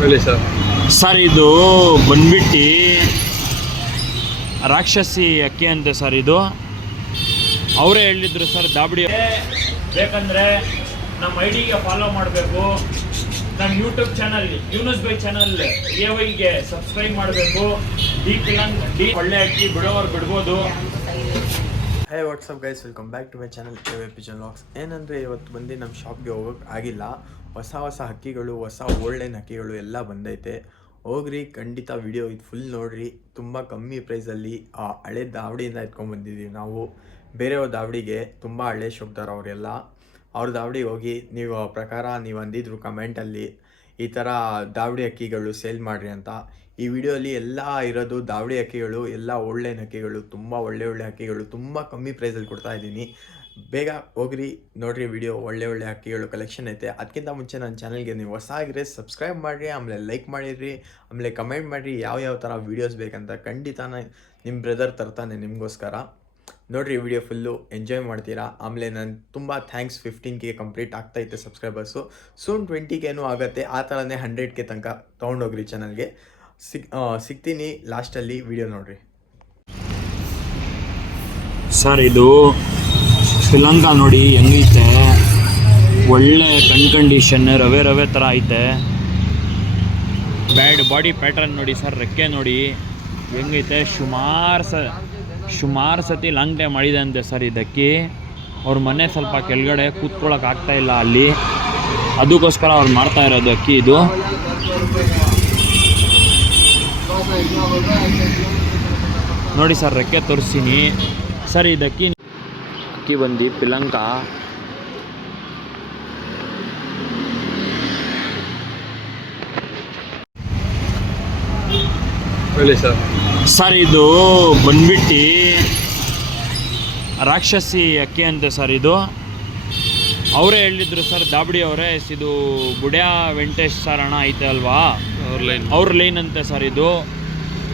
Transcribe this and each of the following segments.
ಹೇಳಿ sir. Sir ಇದು ಬಂದ್ಬಿಟ್ಟು ರಾಕ್ಷಸಿ ಅಕ್ಕಿ ಅಂತೆ ಸರ್. ಇದು ಅವರೇ ಹೇಳಿದ್ರು ಸರ್. ದಾಬಡಿ ಬೇಕಂದರೆ ನಮ್ಮ ಐಡಿಗೆ ಫಾಲೋ ಮಾಡಬೇಕು. ನಮ್ಮ YouTube channel Yunus Bhai channel AYಗೆ ಸಬ್ಸ್ಕ್ರೈಬ್ ಮಾಡಬೇಕು. ಡಿ ಒಳ್ಳೆ ಅಕ್ಕಿ ಬಿಡೋರು ಬಿಡ್ಬೋದು. Hey what's up guys, welcome back to my channel AY pigeon vlogs. ಏನಂದರೆ ಇವತ್ತು ಬಂದು ನಮ್ಮ ಶಾಪ್ಗೆ ಹೋಗೋಕ್ಕೆ ಆಗಿಲ್ಲ. ಹೊಸ ಹಕ್ಕಿಗಳು, ಹೊಸ ಓಲ್ಡೇನ್ ಹಕ್ಕಿಗಳು ಎಲ್ಲ ಬಂದೈತೆ. ಹೋಗ್ರಿ, ಖಂಡಿತ ವಿಡಿಯೋ ಇದು ಫುಲ್ ನೋಡ್ರಿ. ತುಂಬ ಕಮ್ಮಿ ಪ್ರೈಸಲ್ಲಿ ಹಳೆ ದಾವಡಿಯಿಂದ ಎತ್ಕೊಂಡ್ಬಂದಿದ್ದೀವಿ ನಾವು. ಬೇರೆಯವ್ರ ದಾವಡಿಗೆ ತುಂಬ ಹಳೆ ಶೋಕ್ದಾರ ಅವರೆಲ್ಲ. ಅವ್ರ ದಾವಡಿಗೆ ಹೋಗಿ ನೀವು ಪ್ರಕಾರ ನೀವು ಅಂದಿದ್ರು ಕಮೆಂಟಲ್ಲಿ ಈ ಥರ ದಾವಡಿ ಅಕ್ಕಿಗಳು ಸೇಲ್ ಮಾಡಿರಿ ಅಂತ. ಈ ವಿಡಿಯೋಲಿ ಎಲ್ಲ ಇರೋದು ದಾವಡಿ ಅಕ್ಕಿಗಳು, ಎಲ್ಲ ಒಳ್ಳೆಯ ಅಕ್ಕಿಗಳು, ತುಂಬ ಒಳ್ಳೆ ಅಕ್ಕಿಗಳು ತುಂಬ ಕಮ್ಮಿ ಪ್ರೈಸಲ್ಲಿ ಕೊಡ್ತಾ ಇದ್ದೀನಿ. ಬೇಗ ಹೋಗ್ರಿ, ನೋಡ್ರಿ ವಿಡಿಯೋ. ಒಳ್ಳೆ ಅಕ್ಕಿಗಳು ಕಲೆಕ್ಷನ್ ಐತೆ. ಅದಕ್ಕಿಂತ ಮುಂಚೆ ನನ್ನ ಚಾನಲ್ಗೆ ನೀವು ಹೊಸ ಆಗಿದ್ರೆ ಸಬ್ಸ್ಕ್ರೈಬ್ ಮಾಡಿರಿ, ಆಮೇಲೆ ಲೈಕ್ ಮಾಡಿರಿ, ಆಮೇಲೆ ಕಮೆಂಟ್ ಮಾಡಿರಿ ಯಾವ ಥರ ವೀಡಿಯೋಸ್ ಬೇಕಂತ. ಖಂಡಿತ ನಿಮ್ಮ ಬ್ರದರ್ ತರ್ತಾನೆ ನಿಮಗೋಸ್ಕರ. ನೋಡಿರಿ ವಿಡಿಯೋ ಫುಲ್ಲು ಎಂಜಾಯ್ ಮಾಡ್ತೀರಾ. ಆಮೇಲೆ ನಾನು ತುಂಬ ಥ್ಯಾಂಕ್ಸ್. 15K ಕಂಪ್ಲೀಟ್ ಆಗ್ತಾಯಿತ್ತು ಸಬ್ಸ್ಕ್ರೈಬರ್ಸು. ಸೂನ್ 20Kನೂ ಆಗುತ್ತೆ. ಆ ಥರನೇ 100K ತನಕ ತೊಗೊಂಡೋಗ್ರಿ ಚಾನಲ್ಗೆ. ಸಿಗ್ತೀನಿ ಲಾಸ್ಟಲ್ಲಿ. ವಿಡಿಯೋ ನೋಡಿರಿ ಸರ್. ಇದು ಶ್ರೀಲಂಕಾ ನೋಡಿ ಹೆಂಗೈತೆ. ಒಳ್ಳೆ ಕಂಡೀಷನ್, ರವೆ ಥರ ಐತೆ. ಬ್ಯಾಡ್ ಬಾಡಿ ಪ್ಯಾಟ್ರನ್ ನೋಡಿ ಸರ್. ರೆಕ್ಕೆ ನೋಡಿ ಹೆಂಗೈತೆ. ಸುಮಾರು ಸತಿ ಲಾಂಗ್ ಟೈಮ್ ಮಾಡಿದೆ ಅಂತೆ ಸರ್ ಇದಕ್ಕೆ. ಅವ್ರ ಮನೆ ಸ್ವಲ್ಪ ಕೆಳಗಡೆ ಕೂತ್ಕೊಳ್ಳೋಕೆ ಆಗ್ತಾಯಿಲ್ಲ ಅಲ್ಲಿ, ಅದಕ್ಕೋಸ್ಕರ ಅವ್ರು ಮಾಡ್ತಾ ಇರೋದು ಅಕ್ಕಿ ಇದು. ನೋಡಿ ಸರ್, ರೆಕ್ಕೆ ತೋರಿಸ್ತೀನಿ ಸರ್. ಇದಕ್ಕಿ ಅಕ್ಕಿ ಬಂದು ಪಿಲಂಕಾ. ಹೇಳಿ ಸರ್. ಸರ್ ಇದು ಬಂದ್ಬಿಟ್ಟು ರಾಕ್ಷಸಿ ಅಕ್ಕಿ ಅಂತೆ ಸರ್. ಇದು ಅವರೇ ಹೇಳಿದ್ರು ಸರ್, ದಾಬಡಿ ಅವರೇ. ಇದು ಬುಡ್ಯಾ ವೆಂಕಟೇಶ್ ಸರ್ ಅಣ್ಣ ಐತೆ ಅಲ್ವಾ, ಅವ್ರ ಲೈನ್ ಅಂತೆ ಸರ್. ಇದು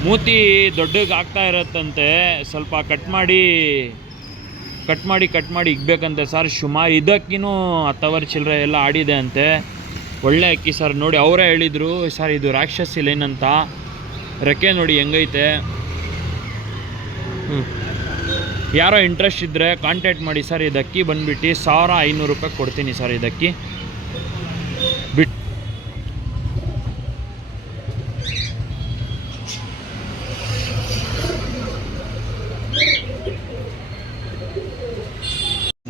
ಮೂತಿ ದೊಡ್ಡಗೆ ಆಗ್ತಾ ಇರತ್ತಂತೆ. ಸ್ವಲ್ಪ ಕಟ್ ಮಾಡಿ ಇಕ್ಬೇಕಂತೆ ಸರ್. ಸುಮಾರು ಇದಕ್ಕಿನೂ 10 ಚಿಲ್ಲರೆ ಎಲ್ಲ ಆಡಿದೆ ಅಂತೆ. ಒಳ್ಳೆ ಅಕ್ಕಿ ಸರ್. ನೋಡಿ ಅವರೇ ಹೇಳಿದರು ಸರ್, ಇದು ರಾಕ್ಷಸಿ ಲೈನ್ ಅಂತ. ರೆಕ್ಕೆ ನೋಡಿ ಹೆಂಗೈತೆ. ಯಾರೋ ಇಂಟ್ರೆಸ್ಟ್ ಇದ್ದರೆ ಕಾಂಟ್ಯಾಕ್ಟ್ ಮಾಡಿ ಸರ್. ಇದಕ್ಕಿ ಬಂದುಬಿಟ್ಟು 1500 ರೂಪಾಯಿ ಕೊಡ್ತೀನಿ ಸರ್. ಇದಕ್ಕಿ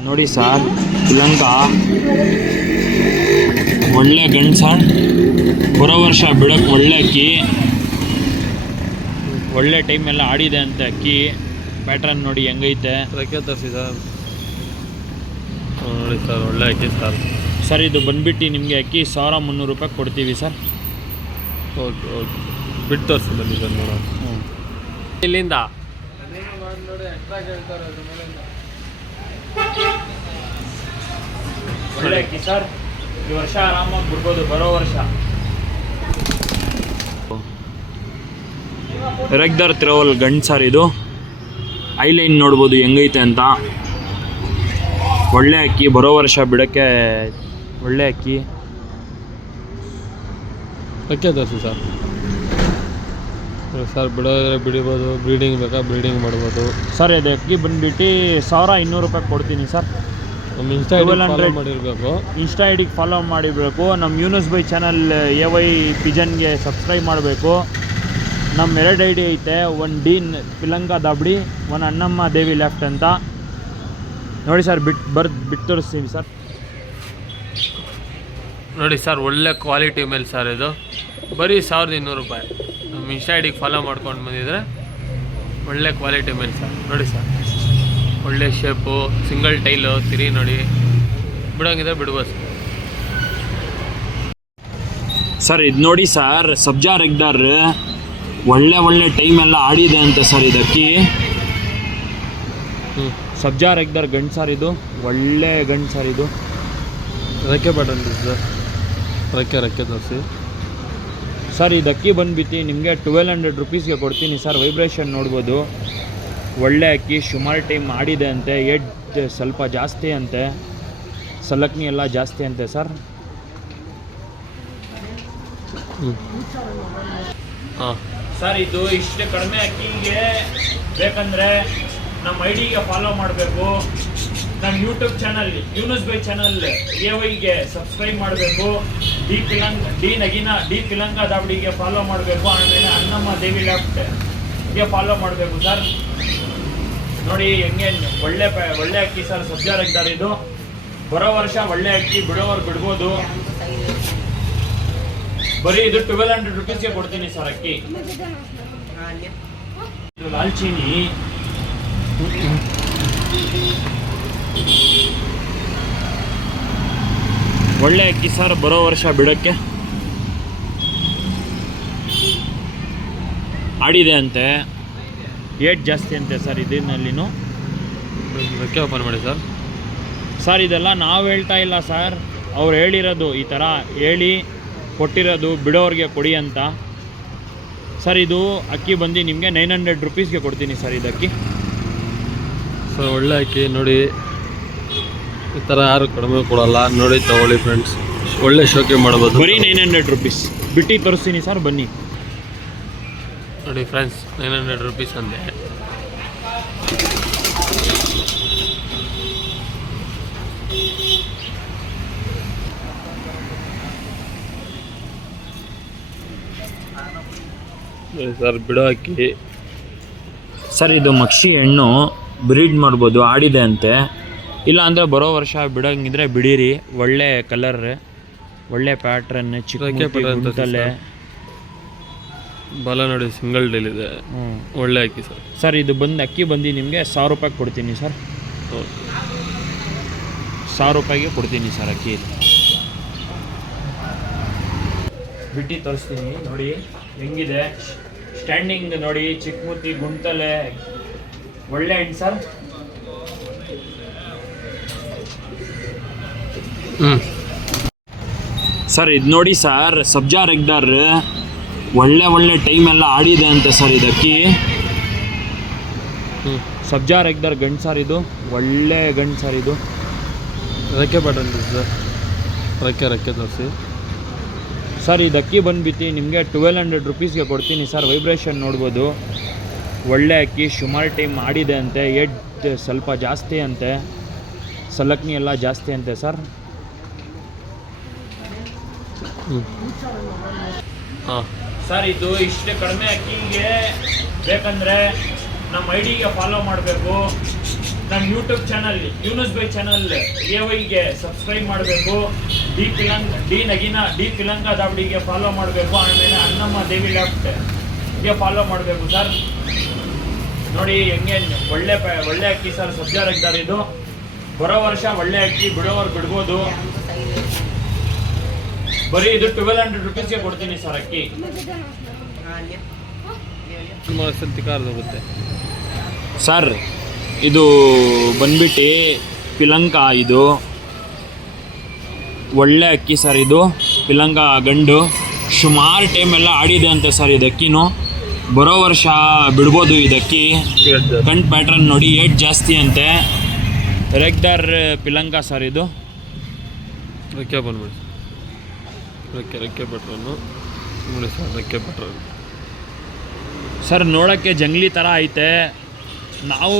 ನೋಡಿ ಸರ್. ಶ್ರೀಲಂಕಾ ಒಳ್ಳೆ ಗಂಡು ಸರ್. ಬರೋ ವರ್ಷ ಬಿಡೋಕ್ಕೆ ಒಳ್ಳೆ ಅಕ್ಕಿ. ಒಳ್ಳೆ ಟೈಮೆಲ್ಲ ಆಡಿದೆ ಅಂತ ಅಕ್ಕಿ. ಪ್ಯಾಟ್ರನ್ ನೋಡಿ ಹೆಂಗೈತೆ. ರೆಕ್ಕೆ ತರಿಸಿ ಸರ್. ನೋಡಿ ಸರ್, ಒಳ್ಳೆ ಅಕ್ಕಿ ಸರ್. ಸರ್ ಇದು ಬಂದುಬಿಟ್ಟು ನಿಮಗೆ ಅಕ್ಕಿ 1300 ರೂಪಾಯಿ ಕೊಡ್ತೀವಿ ಸರ್. ಓಕೆ ಬಿಟ್ಟು ತೋರಿಸಿ ಬನ್ನಿ ಸರ್ ನೋಡೋಣ. ಇಲ್ಲಿಂದ ಒಳ್ಳೆ ಅಕ್ಕಿ ಸರ್. ಈ ವರ್ಷ ಆರಾಮಾಗಿ ಬಿಡ್ಬೋದು, ಬರೋ ವರ್ಷ. ರೆಗ್ದರ್ ತಿರೋವಲ್ ಗಂಡು ಸರ್. ಇದು ಐಲೈನ್ ನೋಡ್ಬೋದು ಹೆಂಗೈತೆ ಅಂತ. ಒಳ್ಳೆ ಅಕ್ಕಿ, ಬರೋ ವರ್ಷ ಬಿಡೋಕ್ಕೆ ಒಳ್ಳೆ ಅಕ್ಕಿ. ರೆಕ್ಕೆ ತೋರಿಸಿ ಸರ್. ಸರ್ ಬಿಡೋದ್ರೆ ಬಿಡಿಬೋದು, ಬ್ರೀಡಿಂಗ್ ಬೇಕಾ ಬ್ರೀಡಿಂಗ್ ಮಾಡ್ಬೋದು ಸರ್. ಇದು ಅಕ್ಕಿ ಬಂದುಬಿಟ್ಟು 1200 ರೂಪಾಯಿ ಕೊಡ್ತೀನಿ ಸರ್. ನಮ್ಮ ಇನ್ಸ್ಟಾ ಮಾಡಿರಬೇಕು. ಇನ್ಸ್ಟಾ ಐಡಿಗೆ ಫಾಲೋ ಮಾಡಿರಬೇಕು. ನಮ್ಮ ಯೂನುಸ್ ಬೈ ಚಾನಲ್ AY ಪಿಜನ್ಗೆ ಸಬ್ಸ್ಕ್ರೈಬ್ ಮಾಡಬೇಕು. ನಮ್ಮ 2 ಐಡಿ ಐತೆ. ಒಂದು ಡೀನ್ ಪಿಲಂಕಾ ದಾಬಡಿ, ಒಂದು ಅಣ್ಣಮ್ಮ ದೇವಿ ಲೆಫ್ಟ್ ಅಂತ. ನೋಡಿ ಸರ್, ಬಿಟ್ಟು ತೋರಿಸ್ತೀವಿ ಸರ್. ನೋಡಿ ಸರ್, ಒಳ್ಳೆ ಕ್ವಾಲಿಟಿ ಮೇಲೆ ಸರ್. ಇದು ಬರೀ 1200 ರೂಪಾಯಿ. ನಮ್ಮ ಇನ್ಸ್ಟಾ ಐಡಿಗೆ ಫಾಲೋ ಮಾಡ್ಕೊಂಡು ಬಂದಿದ್ರೆ ಒಳ್ಳೆ ಕ್ವಾಲಿಟಿ ಮೇಲೆ ಸರ್. ನೋಡಿ ಸರ್, ಒಳ್ಳೆ ಶೇಪು, ಸಿಂಗಲ್ ಟೈಲು, ತಿರಿ ನೋಡಿ. ಬಿಡೋಂಗಿದ್ರೆ ಬಿಡ್ಬೋದು ಸರ್. ಇದು ನೋಡಿ ಸರ್, ಸಬ್ಜಾ ರೆಗ್ದಾರ್ ಒಳ್ಳೆ ಟೈಮೆಲ್ಲ ಆಡಿದೆ ಅಂತ ಸರ್ ಇದಕ್ಕಿ. ಸಬ್ಜಾ ರೆಗ್ದಾರ್ ಗಂಡು ಸರ್. ಇದು ಒಳ್ಳೆ ಗಂಡು ಸರ್. ಇದು ರೆಕ್ಕೆ ಬಟನ್ ಸರ್. ರೆಕ್ಕೆ ತೋರಿಸಿ ಸರ್. ಇದಕ್ಕಿ ಬಂದುಬಿಟ್ಟು ನಿಮಗೆ 1200 ರೂಪೀಸ್ಗೆ ಕೊಡ್ತೀನಿ ಸರ್. ವೈಬ್ರೇಷನ್ ನೋಡ್ಬೋದು. ಒಳ್ಳೆ ಅಕ್ಕಿ, ಸುಮಾರು ಟೈಮ್ ಆಡಿದೆ ಅಂತೆ. ಎಡ್ ಸ್ವಲ್ಪ ಜಾಸ್ತಿ ಅಂತೆ, ಸಲಕ್ನಿ ಎಲ್ಲ ಜಾಸ್ತಿ ಅಂತೆ ಸರ್. ಹಾಂ ಸರ್ ಇದು ಇಷ್ಟು ಕಡಿಮೆ ಅಕ್ಕಿಗೆ ಬೇಕಂದ್ರೆ ನಮ್ಮ ಐಡಿಗೆ ಫಾಲೋ ಮಾಡಬೇಕು. ನಮ್ಮ YouTube channel Yunus Bhai channel AYಗೆ ಸಬ್ಸ್ಕ್ರೈಬ್ ಮಾಡಬೇಕು. ಡಿ ಪಿಲಂಗ ದಾವಡಿಗೆ ಫಾಲೋ ಮಾಡಬೇಕು. ಆಮೇಲೆ ಅಣ್ಣಮ್ಮ ದೇವಿ ಲ್ಯಾಪ್ಗೆ ಫಾಲೋ ಮಾಡಬೇಕು ಸರ್. ನೋಡಿ ಹೆಂಗೆ ಒಳ್ಳೆ ಅಕ್ಕಿ ಸರ್, ಸಬ್ಜಾ ರೆಗ್ದಾರ್ ಇದು. ಬರೋ ವರ್ಷ ಒಳ್ಳೆ ಅಕ್ಕಿ, ಬಿಡೋರು ಬಿಡ್ಬೋದು. ಬರೀ ಇದು 1200 ರುಪೀಸ್ಗೆ ಕೊಡ್ತೀನಿ ಸರ್ ಅಕ್ಕಿ. ಇದು ಲಾಲ್ಚೀನಿ, ಒಳ್ಳೆ ಅಕ್ಕಿ ಸರ್, ಬರೋ ವರ್ಷ ಬಿಡೋಕ್ಕೆ ಆಡಿದೆ ಅಂತೆ. ಏಟ್ ಜಾಸ್ತಿ ಅಂತೆ ಸರ್ ಇದನ್ನಲ್ಲಿನೂ. ರೆಕ್ಕೆ ಓಪನ್ ಮಾಡಿ ಸರ್. ಸರ್ ಇದೆಲ್ಲ ನಾವು ಹೇಳ್ತಾ ಇಲ್ಲ ಸರ್, ಅವ್ರು ಹೇಳಿರೋದು, ಈ ಥರ ಹೇಳಿ ಕೊಟ್ಟಿರೋದು ಬಿಡೋರಿಗೆ ಕೊಡಿ ಅಂತ ಸರ್. ಇದು ಅಕ್ಕಿ ಬಂದು ನಿಮಗೆ 900 ರುಪೀಸ್ಗೆ ಕೊಡ್ತೀನಿ ಸರ್ ಇದಕ್ಕಿ. ಸರ್ ಒಳ್ಳೆ ಅಕ್ಕಿ ನೋಡಿ, ಈ ಥರ ಯಾರು ಕಡಿಮೆ ಕೊಡಲ್ಲ. ನೋಡಿ ತಗೊಳ್ಳಿ ಫ್ರೆಂಡ್ಸ್, ಒಳ್ಳೆ ಶೋಕಿ ಮಾಡ್ಬೋದು. ಬರೀ 900 ರುಪೀಸ್ ಬಿಟ್ಟು ತೋರಿಸ್ತೀನಿ ಸರ್, ಬನ್ನಿ ನೋಡಿ ಫ್ರೆಂಡ್ಸ್, 900 ರುಪೀಸ್ ಅಂದೆ. ಸರ್ ಬಿಡೋ ಅಕ್ಕಿ ಸರ್. ಇದು ಮಕ್ಷಿ ಹೆಣ್ಣು, ಬ್ರೀಡ್ ಮಾಡ್ಬೋದು, ಆಡಿದೆ ಅಂತೆ. ಇಲ್ಲ ಅಂದರೆ ಬರೋ ವರ್ಷ ಬಿಡೋಂಗಿದ್ರೆ ಬಿಡೀರಿ. ಒಳ್ಳೆ ಕಲರ್, ಒಳ್ಳೆ ಪ್ಯಾಟ್ರನ್, ಚಿಕ್ಕ ತಲೆ ಬಲ ನೋಡಿ, ಸಿಂಗಲ್ ಡೇಲ್ ಇದೆ. ಒಳ್ಳೆ ಅಕ್ಕಿ ಸರ್. ಸರ್ ಇದು ಅಕ್ಕಿ ಬಂದು ನಿಮಗೆ 1000 ರೂಪಾಯಿಗೆ ಕೊಡ್ತೀನಿ ಸರ್. 1000 ರೂಪಾಯಿಗೆ ಕೊಡ್ತೀನಿ ಸರ್ ಅಕ್ಕಿ. ಬಿಟ್ಟು ತೋರಿಸ್ತೀನಿ ನೋಡಿ ಹೆಂಗಿದೆ. ಸ್ಟ್ಯಾಂಡಿಂಗ್ ನೋಡಿ, ಚಿಕ್ಕಮುತ್ತಿ, ಗುಂಟಲೆ, ಒಳ್ಳೆ ಹೆಣ್ಣು ಸರ್. ಸರ್ ಇದು ನೋಡಿ ಸರ್, ಸಬ್ಜಾ ರೆಗ್ದಾರ್, ಒಳ್ಳೆ ಟೈಮ್ ಎಲ್ಲ ಆಡಿದೆ ಅಂತೆ ಸರ್ ಇದಕ್ಕಿ. ಸಬ್ಜಾ ರೆಗ್ದಾರ್ ಗಂಡು ಸರ್, ಇದು ಒಳ್ಳೆ ಗಂಡು ಸರ್. ಇದು ರೆಕ್ಕೆ ಬಟನ್ ಸರ್, ರೆಕ್ಕೆ ತೋರಿಸಿ ಸರ್. ಇದಕ್ಕಿ ಬಂದ್ಬಿಟ್ಟು ನಿಮಗೆ 1200 ರುಪೀಸ್ಗೆ ಕೊಡ್ತೀನಿ ಸರ್. ವೈಬ್ರೇಷನ್ ನೋಡ್ಬೋದು, ಒಳ್ಳೆ ಅಕ್ಕಿ, ಸುಮಾರು ಟೈಮ್ ಆಡಿದೆ ಅಂತೆ. ಏಟ್ ಸ್ವಲ್ಪ ಜಾಸ್ತಿ ಅಂತೆ, ಸಲಕ್ನಿ ಎಲ್ಲ ಜಾಸ್ತಿ ಅಂತೆ ಸರ್. ಹಾಂ ಸರ್ ಇದು ಇಷ್ಟು ಕಡಿಮೆ ಅಕ್ಕಿಗೆ ಬೇಕಂದ್ರೆ ನಮ್ಮ ಐಡಿಗೆ ಫಾಲೋ ಮಾಡಬೇಕು. ನಮ್ಮ YouTube channel Yunus Bhai channel AYಗೆ ಸಬ್ಸ್ಕ್ರೈಬ್ ಮಾಡಬೇಕು. ಡಿ ಪಿಲಂಗ ದಾವಡಿಗೆ ಫಾಲೋ ಮಾಡಬೇಕು. ಆಮೇಲೆ ಅಣ್ಣಮ್ಮ ದೇವಿ ಲ್ಯಾಪ್ಗೆ ಫಾಲೋ ಮಾಡಬೇಕು ಸರ್. ನೋಡಿ ಹೆಂಗೆ ಒಳ್ಳೆ ಅಕ್ಕಿ ಸರ್, ಸಬ್ಜಾ ರೆಗ್ದಾರ್ ಇದು. ಬರೋ ವರ್ಷ ಒಳ್ಳೆ ಅಕ್ಕಿ, ಬಿಡೋರು ಬಿಡ್ಬೋದು. ಬರೀ ಇದು 1200 ರುಪೀಸ್ಗೆ ಕೊಡ್ತೀನಿ ಸರ್ ಅಕ್ಕಿ. ಹೋಗುತ್ತೆ ಸರ್ ಇದು ಬಂದ್ಬಿಟ್ಟು ಪಿಲಂಕ, ಇದು ಒಳ್ಳೆ ಅಕ್ಕಿ ಸರ್. ಇದು ಪಿಲಂಕ ಗಂಡು, ಸುಮಾರು ಟೈಮೆಲ್ಲ ಆಡಿದೆ ಅಂತೆ ಸರ್ ಇದಕ್ಕಿನೂ. ಬರೋ ವರ್ಷ ಬಿಡ್ಬೋದು ಇದಕ್ಕಿ. ಗಂಡು ಪ್ಯಾಟ್ರನ್ ನೋಡಿ, ಏಟ್ ಜಾಸ್ತಿ ಅಂತೆ. ರೆಗ್ದಾರ್ ಪಿಲಂಕ ಸರ್ ಇದು. ರೆಕ್ಕೆ ಬಂದ್ಬಿಡಿ, ರೆಕ್ಕೆ ಬಟ್ರನ್ನು ನೋಡಿ ಸರ್. ರೆಕ್ಕೆ ಬಟ್ರನ್ ಸರ್ ನೋಡೋಕ್ಕೆ ಜಂಗ್ಲಿ ಥರ ಐತೆ. ನಾವು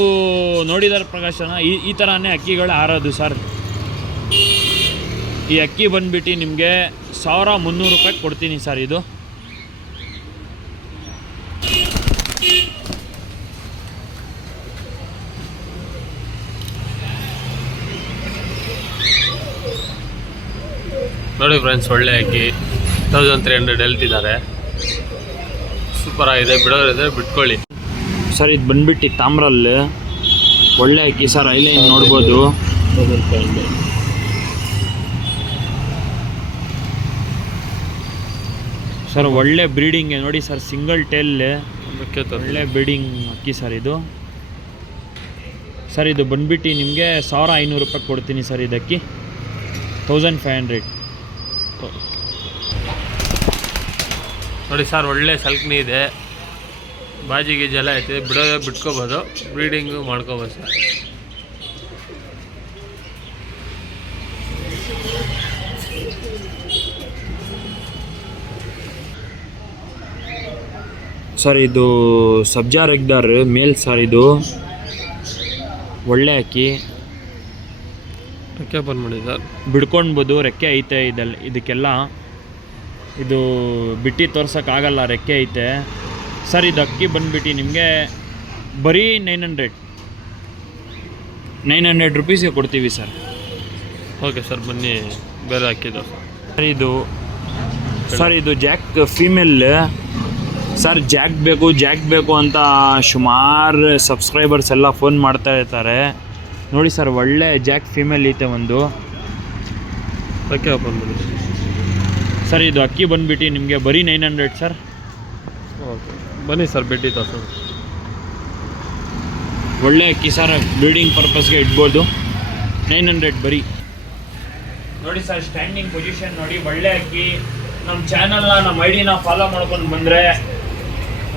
ನೋಡಿದರ ಪ್ರಕಾಶನ ಈ ಥರನೇ ಅಕ್ಕಿಗಳು ಹಾರೋದು ಸರ್. ಈ ಅಕ್ಕಿ ಬಂದ್ಬಿಟ್ಟು ನಿಮಗೆ 1300 ರೂಪಾಯಿಗೆ ಕೊಡ್ತೀನಿ ಸರ್ ಇದು. ನೋಡಿ ಫ್ರೆಂಡ್ಸ್, ಒಳ್ಳೆ ಅಕ್ಕಿ 1300 ಹೇಳ್ತಿದ್ದಾರೆ. ಸೂಪರ್ ಆಗಿದೆ. ಬಿಡೋರಿದೆ ಬಿಟ್ಕೊಳ್ಳಿ ಸರ್. ಇದು ಬಂದ್ಬಿಟ್ಟು ತಾಮ್ರಲ್ಲಿ ಒಳ್ಳೆ ಅಕ್ಕಿ ಸರ್. ಐಲೈನ್ ನೋಡ್ಬೋದು. ಸರ್ ಒಳ್ಳೆ ಬ್ರೀಡಿಂಗ್ ನೋಡಿ ಸರ್, ಸಿಂಗಲ್ ಟೇಲ್, ಒಳ್ಳೆ ಬ್ರೀಡಿಂಗ್ ಅಕ್ಕಿ ಸರ್ ಇದು. ಸರ್ ಇದು ಬಂದ್ಬಿಟ್ಟು ನಿಮಗೆ 1500 ರೂಪಾಯಿಗೆ ಕೊಡ್ತೀನಿ ಸರ್ ಇದಕ್ಕಿ. 1500 ನೋಡಿ ಸರ್. ಒಳ್ಳೆ ಸಲ್ಕ್ನಿ ಇದೆ, ಬಾಜಿ ಗೀಜಿ ಎಲ್ಲ ಐತೆ. ಬಿಡೋದೇ ಬಿಟ್ಕೋಬೋದು, ಬ್ರೀಡಿಂಗು ಮಾಡ್ಕೋಬೋದು ಸರ್. ಸರ್ ಇದು ಸಬ್ಜಾ ರೆಗ್ದಾರ್ ಮೇಲ್ ಸರ್, ಇದು ಒಳ್ಳೆ ಅಕ್ಕಿ, ರೆಕ್ಕೆ ಓಪನ್ ಮಾಡಿ ಸರ್. ಬಿಡ್ಕೊಳ್ಬೋದು, ರೆಕ್ಕೆ ಐತೆ ಇದಕ್ಕೆಲ್ಲ. ಇದು ಬಿಟ್ಟು ತೋರ್ಸೋಕ್ಕಾಗಲ್ಲ, ರೆಕ್ಕೆ ಐತೆ ಸರ್. ಇದು ಅಕ್ಕಿ ಬಂದುಬಿಟ್ಟು ನಿಮಗೆ ಬರೀ 900 ರುಪೀಸ್ಗೆ ಕೊಡ್ತೀವಿ ಸರ್. ಓಕೆ ಸರ್, ಬನ್ನಿ ಬೇರೆ ಅಕ್ಕಿದು ಸರ್. ಇದು ಜಾಕ್ ಫೀಮೇಲ್ ಸರ್. ಜಾಕ್ ಬೇಕು ಅಂತ ಸುಮಾರು ಸಬ್ಸ್ಕ್ರೈಬರ್ಸ್ ಎಲ್ಲ ಫೋನ್ ಮಾಡ್ತಾ ಇರ್ತಾರೆ ನೋಡಿ ಸರ್. ಒಳ್ಳೆ ಜಾಕ್ ಫೀಮೇಲ್ ಐತೆ ಒಂದು. ರೆಕ್ಕೆ ಓಪನ್ ಮಾಡಿ ಸರ್. ಇದು ಅಕ್ಕಿ ಬಂದುಬಿಟ್ಟು ನಿಮಗೆ ಬರೀ 900 ಸರ್. ಓಕೆ ಬನ್ನಿ ಸರ್, ಬಿಟ್ಟು ತೋರಿಸೋಣ. ಒಳ್ಳೆ ಅಕ್ಕಿ ಸರ್, ಬ್ರೀಡಿಂಗ್ ಪರ್ಪಸ್ಗೆ ಇಡ್ಬೋದು. 900 ಬರೀ ನೋಡಿ ಸರ್. ಸ್ಟ್ಯಾಂಡಿಂಗ್ ಪೊಸಿಷನ್ ನೋಡಿ, ಒಳ್ಳೆ ಅಕ್ಕಿ. ನಮ್ಮ ಚಾನಲ್ನ, ನಮ್ಮ ಐಡಿನ ಫಾಲೋ ಮಾಡ್ಕೊಂಡು ಬಂದರೆ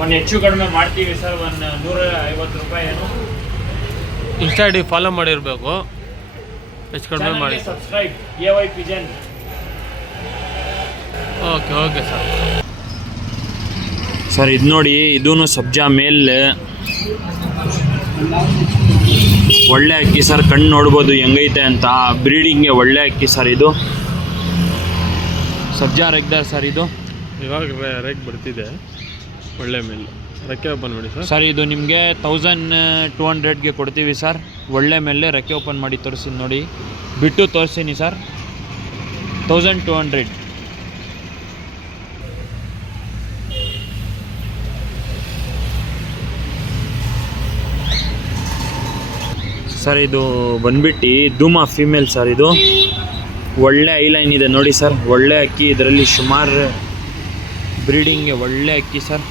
ಒಂದು ಹೆಚ್ಚು ಕಡಿಮೆ ಮಾಡ್ತೀವಿ ಸರ್. ಒಂದು 150 ರೂಪಾಯಿ ಏನು. ಇನ್ಸ್ಟಾ ಐ ಡಿ ಫಾಲೋ ಮಾಡಿರಬೇಕು, ಹೆಚ್ಚು ಕಡಿಮೆ ಮಾಡಿ. Subscribe AY Pigeon. Okay sir. Sir ಇದು ನೋಡಿ, ಇದೂ ಸಬ್ಜಾ ಮೇಲ್ ಒಳ್ಳೆ ಅಕ್ಕಿ ಸರ್. ಕಣ್ಣು ನೋಡ್ಬೋದು ಹೆಂಗೈತೆ ಅಂತ. ಬ್ರೀಡಿಂಗ್ಗೆ ಒಳ್ಳೆ ಅಕ್ಕಿ ಸರ್. ಇದು ಸಬ್ಜಾ ರೆಗ್ದಾರ್ ಸರ್. ಇದು ಇವಾಗ ರೇಕ್ ಬರ್ತಿದೆ, ಒಳ್ಳೆ ಮೇಲೆ. ರೆಕ್ಕೆ ಓಪನ್ ಮಾಡಿ ಸರ್. ಸರ್ ಇದು ನಿಮಗೆ 1200ಗೆ ಕೊಡ್ತೀವಿ ಸರ್. ಒಳ್ಳೆ ಮೇಲೆ ರೆಕ್ಕೆ ಓಪನ್ ಮಾಡಿ ತೋರಿಸಿ ನೋಡಿ, ಬಿಟ್ಟು ತೋರಿಸ್ತೀನಿ ಸರ್. 1200. ಸರ್ ಇದು ಬಂದ್ಬಿಟ್ಟು ಧೂಮಾ ಫೀಮೇಲ್ ಸರ್. ಇದು ಒಳ್ಳೆ ಐಲೈನ್ ಇದೆ ನೋಡಿ ಸರ್. ಒಳ್ಳೆ ಅಕ್ಕಿ, ಇದರಲ್ಲಿ ಸುಮಾರು ಬ್ರೀಡಿಂಗ್ಗೆ ಒಳ್ಳೆ ಅಕ್ಕಿ ಸರ್.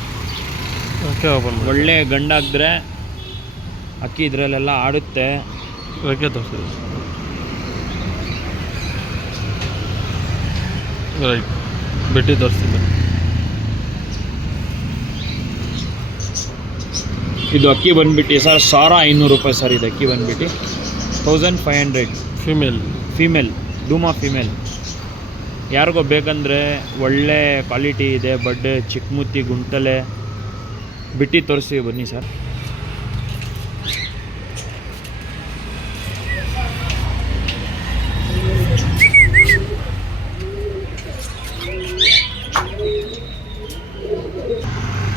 ರೆಕ್ಕೆ ಓಪನ್ ಮಾಡಿ. ಒಳ್ಳೆ ಗಂಡಾಗಿದ್ರೆ ಅಕ್ಕಿ ಇದರಲ್ಲೆಲ್ಲ ಆಡುತ್ತೆ. ರೆಕ್ಕೆ ತೋರಿಸಿದೆ. ರೈಟ್, ಬಿಟ್ಟು ತೋರಿಸ್ತಿದ್ದೆ. ಇದು ಅಕ್ಕಿ ಬಂದ್ಬಿಟ್ಟು ಸರ್ 1500 ರೂಪಾಯಿ ಸರ್. ಇದು ಅಕ್ಕಿ ಬಂದ್ಬಿಟ್ಟು 1500. ಫೀಮೇಲ್ ಧೂಮಾ ಫೀಮೇಲ್. ಯಾರಿಗೋ ಬೇಕಂದರೆ ಒಳ್ಳೆ ಕ್ವಾಲಿಟಿ ಇದೆ. ಬಡ್ ಚಿಕ್ಕಮುತ್ತಿ ಗುಂಟಲೆ ಬಿಟ್ಟು ತೋರಿಸಿ ಬನ್ನಿ ಸರ್.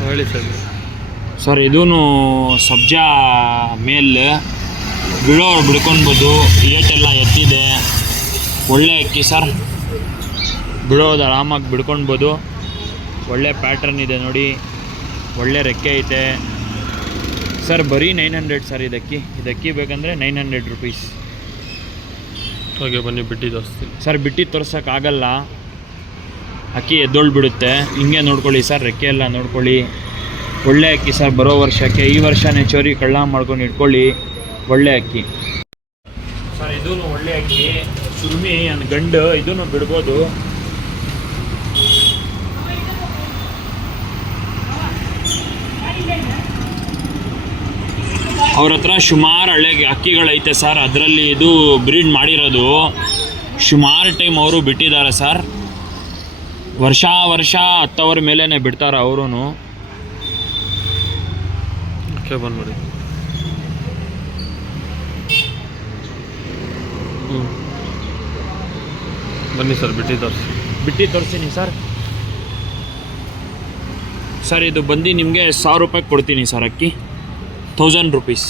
ಹೇಳಿ ಸರ್. ಸರ್ ಇದೂ ಸಬ್ಜಾ ಮೇಲ್. ಬಿಡೋರು ಬಿಡ್ಕೊಳ್ಬೋದು, ಏಟೆಲ್ಲ ಎತ್ತಿದೆ. ಒಳ್ಳೆ ಅಕ್ಕಿ ಸರ್. ಬಿಡೋದು ಆರಾಮಾಗಿ ಬಿಡ್ಕೊಳ್ಬೋದು. ಒಳ್ಳೆ ಪ್ಯಾಟ್ರನ್ ಇದೆ ನೋಡಿ, ಒಳ್ಳೆ ರೆಕ್ಕೆ ಐತೆ ಸರ್. ಬರೀ 900 ಸರ್. ಇದಕ್ಕಿ ಬೇಕಂದರೆ 900 ರುಪೀಸ್. ಓಕೆ ಬನ್ನಿ, ಬಿಟ್ಟು ತೋರಿಸ್ತೀನಿ ಸರ್. ಬಿಟ್ಟು ತೋರ್ಸೋಕ್ಕಾಗಲ್ಲ, ಅಕ್ಕಿ ಎದ್ದೊಳ್ಳು ಬಿಡುತ್ತೆ. ಹಿಂಗೆ ನೋಡ್ಕೊಳ್ಳಿ ಸರ್, ರೆಕ್ಕೆ ಎಲ್ಲ ನೋಡ್ಕೊಳ್ಳಿ. ಒಳ್ಳೆ ಅಕ್ಕಿ ಸರ್. ಬರೋ ವರ್ಷಕ್ಕೆ, ಈ ವರ್ಷನೇ ಚೋರಿ ಕಳ್ಳ ಮಾಡ್ಕೊಂಡು ಇಟ್ಕೊಳ್ಳಿ. ಒಳ್ಳೆ ಅಕ್ಕಿ ಸರ್. ಇದೂ ಒಳ್ಳೆ ಅಕ್ಕಿ, ಸುರ್ಮಿ ಒಂದು ಗಂಡು. ಇದೂ ಬಿಡ್ಬೋದು. ಅವ್ರ ಹತ್ರ ಸುಮಾರು ಹಳೆ ಅಕ್ಕಿಗಳೈತೆ ಸರ್. ಅದರಲ್ಲಿ ಇದು ಬ್ರೀಡ್ ಮಾಡಿರೋದು. ಸುಮಾರು ಟೈಮ್ ಅವರು ಬಿಟ್ಟಿದ್ದಾರೆ ಸರ್. ವರ್ಷ 10 ಅವರ್ ಮೇಲೇ ಬಿಡ್ತಾರೆ ಅವರು. ಓಕೆ ಬಂದ್ಬಿಡಿ. ಬನ್ನಿ ಸರ್, ಬಿಟ್ಟು ತೋರಿಸ್ತೀನಿ ಸರ್. ಸರ್ ಇದು ಬಂದು ನಿಮಗೆ 1000 ರೂಪಾಯಿ ಕೊಡ್ತೀನಿ ಸರ್. ಅಕ್ಕಿ 1000 ರುಪೀಸ್.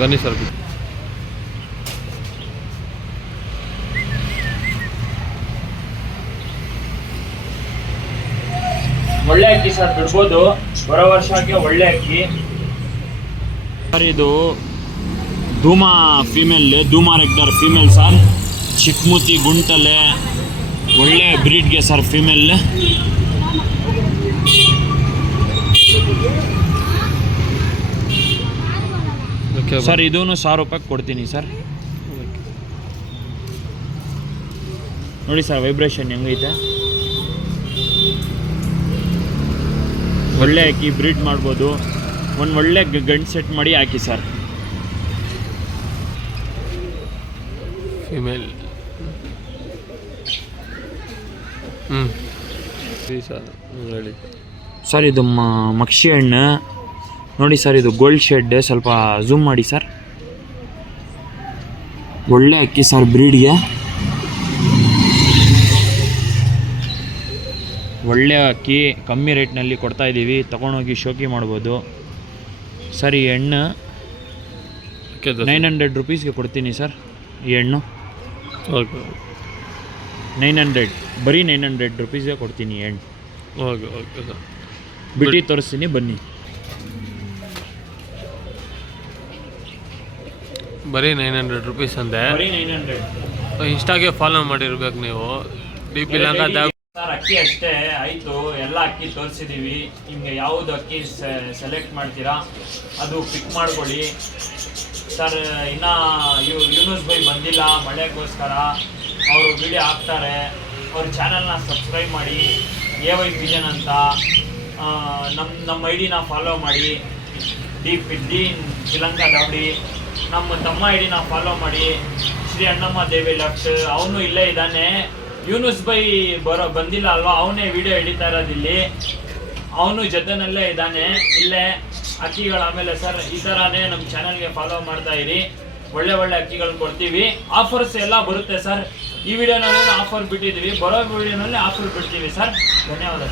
ಬನ್ನಿ ಸರ್. ಒಳ್ಳೆ ಅಕ್ಕಿ ಸರ್, ಬಿಡ್ಬೋದು. ಬರೋ ವರ್ಷಕ್ಕೆ ಒಳ್ಳೆ ಅಕ್ಕಿ ಸರ್. ಇದು ಧೂಮಾ ಫೀಮೇಲ್, ಧೂಮಾ ರೆಗ್ದಾರ್ ಫೀಮೇಲ್ ಸರ್. ಚಿಕ್ಕಮುತ್ತಿ ಗುಂಟಲೆ ಒಳ್ಳೆ ಬ್ರೀಡ್ಗೆ ಸರ್ ಫೀಮೇಲ್. ಸರ್ ಇದೂ 1000 ರೂಪಾಯಿ ಕೊಡ್ತೀನಿ ಸರ್. ನೋಡಿ ಸರ್, ವೈಬ್ರೇಷನ್ ಹೆಂಗೈತೆ. ಒಳ್ಳೆ ಅಕ್ಕಿ, ಬ್ರೀಡ್ ಮಾಡ್ಬೋದು. ಒಂದು ಒಳ್ಳೆ ಗಂಡು ಸೆಟ್ ಮಾಡಿ ಹಾಕಿ ಸರ್. ಫಿಮೇಲ್ ಸರ್ ಹೇಳಿ ಸರ್ ಇದು ಮಕ್ಷಿ ಹಣ್ಣು ನೋಡಿ ಸರ್, ಇದು ಗೋಲ್ಡ್ ಶೇಡ್. ಸ್ವಲ್ಪ ಝೂಮ್ ಮಾಡಿ ಸರ್. ಒಳ್ಳೆ ಅಕ್ಕಿ ಸರ್, ಬ್ರೀಡ್ಗೆ ಒಳ್ಳೆ ಅಕ್ಕಿ, ಕಮ್ಮಿ ರೇಟ್ನಲ್ಲಿ ಕೊಡ್ತಾಯಿದ್ದೀವಿ. ತೊಗೊಂಡೋಗಿ ಶೋಕಿ ಮಾಡ್ಬೋದು ಸರ್. ಈ ಹಣ್ಣು 900 ರುಪೀಸ್ಗೆ ಕೊಡ್ತೀನಿ ಸರ್. ಈ ಹಣ್ಣು ಓಕೆ 900, ಬರೀ 900 ರುಪೀಸ್ಗೆ ಕೊಡ್ತೀನಿ ಈ ಹಣ್ಣು. ಓಕೆ ಓಕೆ ಸರ್, ಬಿಟ್ಟು ತೋರಿಸ್ತೀನಿ ಬನ್ನಿ. ಬರೀ 900 ರುಪೀಸ್ ಅಂದೆ. ಬರೀ 900 ಇನ್ಸ್ಟಾಗೆ ಫಾಲೋ ಮಾಡಿರ್ಬೇಕು ನೀವು. ಡಿ ಪಿ ಲಂಗ ಸರ್. ಅಕ್ಕಿ ಅಷ್ಟೇ ಆಯಿತು, ಎಲ್ಲ ಅಕ್ಕಿ ತೋರಿಸಿದ್ದೀವಿ. ನಿಮಗೆ ಯಾವುದು ಅಕ್ಕಿ ಸೆಲೆಕ್ಟ್ ಮಾಡ್ತೀರಾ ಅದು ಪಿಕ್ ಮಾಡ್ಕೊಳ್ಳಿ ಸರ್. ಇನ್ನು ಯೂನುಸ್ ಬೈ ಬಂದಿಲ್ಲ, ಮಳೆಗೋಸ್ಕರ ಅವರು ವಿಡಿಯೋ ಹಾಕ್ತಾರೆ. ಅವ್ರ ಚಾನಲ್ನ ಸಬ್ಸ್ಕ್ರೈಬ್ ಮಾಡಿ, AY ಪಿಜನ್ ಅಂತ. ನಮ್ಮ ಐಡಿನ ಫಾಲೋ ಮಾಡಿ, ಡಿ ಪಿಲಂಗ ದಾವಡಿ. ನಮ್ಮ ತಮ್ಮ ಐಡಿನ ಫಾಲೋ ಮಾಡಿ, ಶ್ರೀ ಅಣ್ಣಮ್ಮ ದೇವಿ ಲೆಫ್ಟ್. ಅವನು ಇಲ್ಲೇ ಇದ್ದಾನೆ. ಯೂನುಸ್ ಬೈ ಬಂದಿಲ್ಲ ಅಲ್ವಾ, ಅವನೇ ವಿಡಿಯೋ ಹಿಡಿತಾ ಇರೋದಿಲ್ಲಿ. ಅವನು ಜೊತೆನಲ್ಲೇ ಇದ್ದಾನೆ ಇಲ್ಲೇ. ಅಕ್ಕಿಗಳು ಆಮೇಲೆ ಸರ್ ಈ ಥರನೇ ನಮ್ಮ ಚಾನಲ್ಗೆ ಫಾಲೋ ಮಾಡ್ತಾ ಇರಿ. ಒಳ್ಳೆ ಒಳ್ಳೆ ಅಕ್ಕಿಗಳು ಕೊಡ್ತೀವಿ. ಆಫರ್ಸ್ ಎಲ್ಲ ಬರುತ್ತೆ ಸರ್. ಈ ವಿಡಿಯೋನಲ್ಲಿ ಆಫರ್ ಬಿಟ್ಟಿದ್ದೀವಿ, ಬರೋ ವಿಡಿಯೋನಲ್ಲಿ ಆಫರ್ ಬಿಡ್ತೀವಿ ಸರ್. ಧನ್ಯವಾದ.